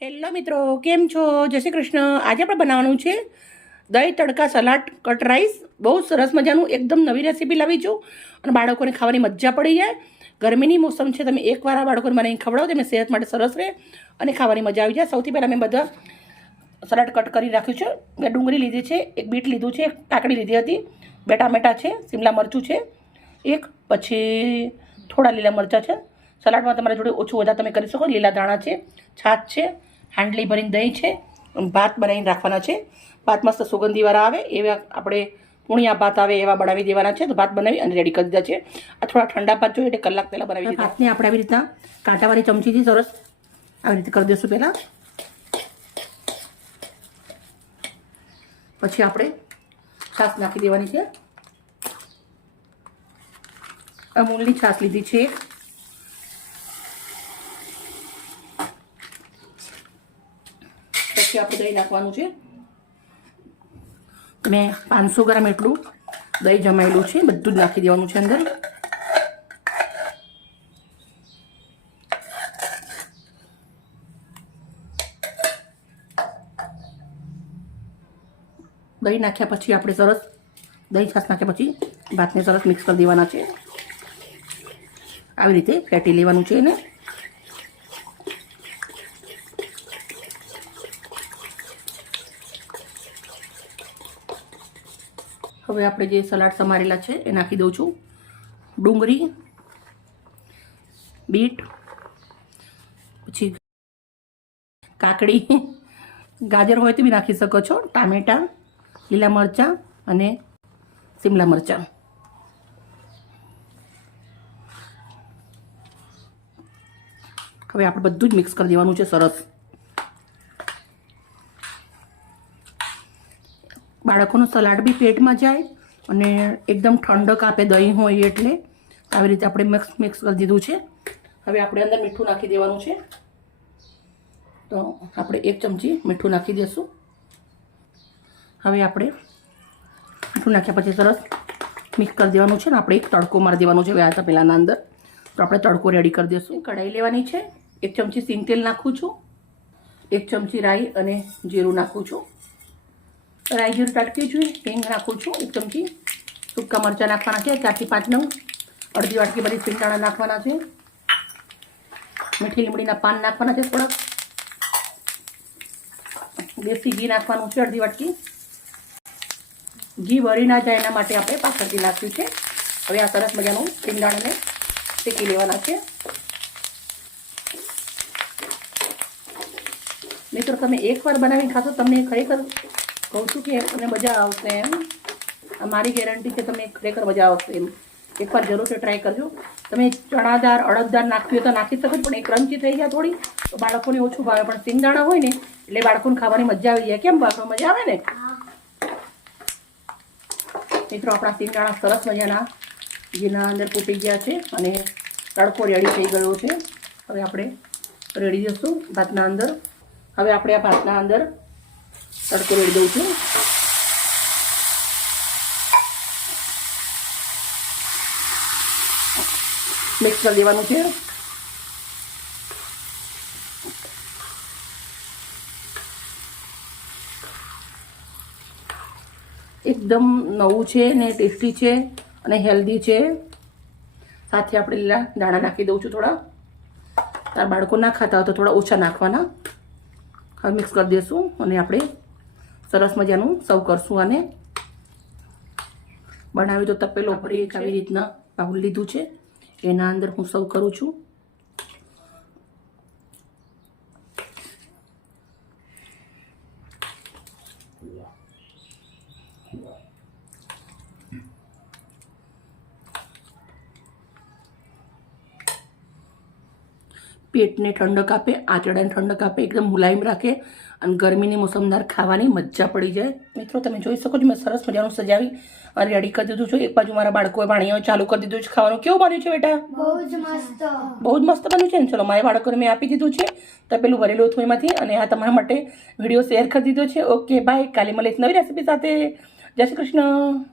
Hello મિત્રો, કેમ છો? જય શ્રી કૃષ્ણ. આજે આપણે બનાવવાનું છે દહીં તડકા સલાડ કટ રાઈસ. બહુ સરસ મજાનું એકદમ નવી રેસીપી લાવી છું અને બાળકોને ખાવાની મજા પડી જાય. ગરમીની મોસમ છે, તમે એકવાર આ બાળકોને બનાવીને ખવડાવો, તેમને સેહત માટે સરસ રહે અને ખાવાની મજા આવી જાય. સૌથી પહેલાં મેં બધા સલાડ કટ કરી રાખ્યું છે. મેં ડુંગળી લીધી છે, એક બીટ લીધું છે, એક કાકડી લીધી હતી, 2 ટામેટા છે, શિમલા મરચું છે એક, પછી થોડા લીલા મરચાં છે. સલાડમાં તમારા જોડે ઓછું વધારે તમે કરી શકો. લીલા ધાણા છે, છાશ છે, હાંડલી ભરીને દહીં છે, ભાત બનાવીને રાખવાના છે. ભાત મસ્ત સુગંધીવાળા આવે એવા આપણે પૂણિયા ભાત આવે એવા બનાવી દેવાના છે. તો ભાત બનાવી અને રેડી કરી દીધા છે. આ થોડા ઠંડા ભાત જોઈએ એટલે કલાક પહેલાં બનાવી દીધા. ભાતને આપણે આવી રીતના કાંટાવાળી ચમચીથી સરસ આવી રીતે કરી દઈશું પહેલાં. પછી આપણે છાશ નાખી દેવાની છે. અમૂલની છાશ લીધી છે. પછી આપણે દહીં નાખવાનું છે. મેં 500 ગ્રામ એટલું દહીં જમાયેલું છે, બધું જ નાખી દેવાનું છે અંદર. દહીં નાખ્યા પછી આપણે સરસ દહીં છાશ નાખ્યા પછી ભાતને સરસ મિક્સ કરી દેવાના છે. આવી રીતે ફેટી લેવાનું છે એને. હવે આપણે જે સલાડ સમારેલા છે એ નાખી દઉં છું. ડુંગળી, બીટ, પછી કાકડી, ગાજર હોય તો બી નાખી શકો છો, ટામેટાં, લીલા મરચાં અને શિમલા મરચાં. હવે આપણે બધું જ મિક્સ કરી દેવાનું છે સરસ. બાળકોનું સલાડ બી પેટમાં જાય અને એકદમ ઠંડક આપે દહીં હોય એટલે. આવી રીતે આપણે મિક્સ કરી દીધું છે. હવે આપણે અંદર મીઠું નાખી દેવાનું છે. તો આપણે 1 ચમચી મીઠું નાખી દઈશું. હવે આપણે મીઠું નાખ્યા પછી સરસ મિક્સ કરી દેવાનું છે ને આપણે એક તડકો મારી દેવાનો છે વ્યાતા પહેલાંના અંદર. તો આપણે તડકો રેડી કરી દઈશું. કઢાઈ લેવાની છે. 1 ચમચી સિંગ તેલ નાખું છું, 1 ચમચી રાઈ અને જીરું નાખું છું. રાઈ જીરું ટાટકી જોઈએ. હિંગ નાખું છું 1 ચમચી. સૂકા મરચાં નાખવાના છે 4 થી 5 નંગ. અડધી વાટકી બધી સિંગદાણા નાખવાના છે. મીઠી લીમડીના પાન નાખવાના છે થોડાક. દેશી ઘી નાખવાનું છે અડધી વાટકી. ઘી વળી ના જાય એના માટે આપણે પાછળથી નાખ્યું છે. હવે આ સરસ મજાનું સિંગદાણાને શેકી લેવાના છે. મિત્રો, તમે એકવાર બનાવીને ખાશો તમને ખરેખર કહું છું કે તમને મજા આવશે એમ. મારી ગેરંટી છે, તમને ખરેખર મજા આવશે એમ. એકવાર જરૂરથી ટ્રાય કરજો. તમે ચણાદાર, અડદદાર નાખવી હોય તો નાખી શકો, પણ એ ક્રંચી થઈ જાય થોડી તો બાળકોને ઓછું ભાવે. પણ સિંગદાણા હોય ને એટલે બાળકોને ખાવાની મજા આવી જાય. કેમ બાળકો મજા આવે ને? મિત્રો, આપણા સિંગદાણા સરસ મજાના ઘીના અંદર ફૂટી ગયા છે અને તડકો રેડી થઈ ગયો છે. હવે આપણે રેડી જઈશું ભાતના અંદર. હવે આપણે આ ભાતના અંદર તડકો રેડી દઉં છું. મિક્સ કરી દેવાનું છે. એકદમ નવું છે ને ટેસ્ટી છે અને હેલ્ધી છે. સાથે આપણે લીલા દાણા નાખી દઉં છું થોડા. તારા બાળકો ના ખાતા હોય તો થોડા ઓછા નાખવાના. હવે મિક્સ કરી દઈશું અને આપણે સરસ મજાનું સર્વ કરશું. આને બનાવી તો તપેલો આપણે એક આવી રીતના બાઉલ લીધું છે, એના અંદર હું સર્વ કરું છું. પેટને ઠંડક આપે, આંતરડાને ઠંડક આપે, એકદમ મુલાયમ રાખે અને ગરમીની મોસમદાર ખાવાની મજા પડી જાય. મિત્રો, તમે જોઈ શકો છો મેં સરસ મજાનું સજાવી અને રેડી કરી દીધું છે. એક બાજુ મારા બાળકોએ પાણીઓ ચાલુ કરી દીધું છે ખાવાનું. કેવું બન્યું છે બેટા? બહુ જ મસ્ત બન્યું છે ને. ચલો, મારા બાળકોને મેં આપી દીધું છે તો પેલું ભરેલું હતું એમાંથી, અને આ તમારા માટે વિડીયો શેર કરી દીધો છે. Okay, bye. કાલે મળીશ નવી રેસીપી સાથે. જય શ્રી કૃષ્ણ.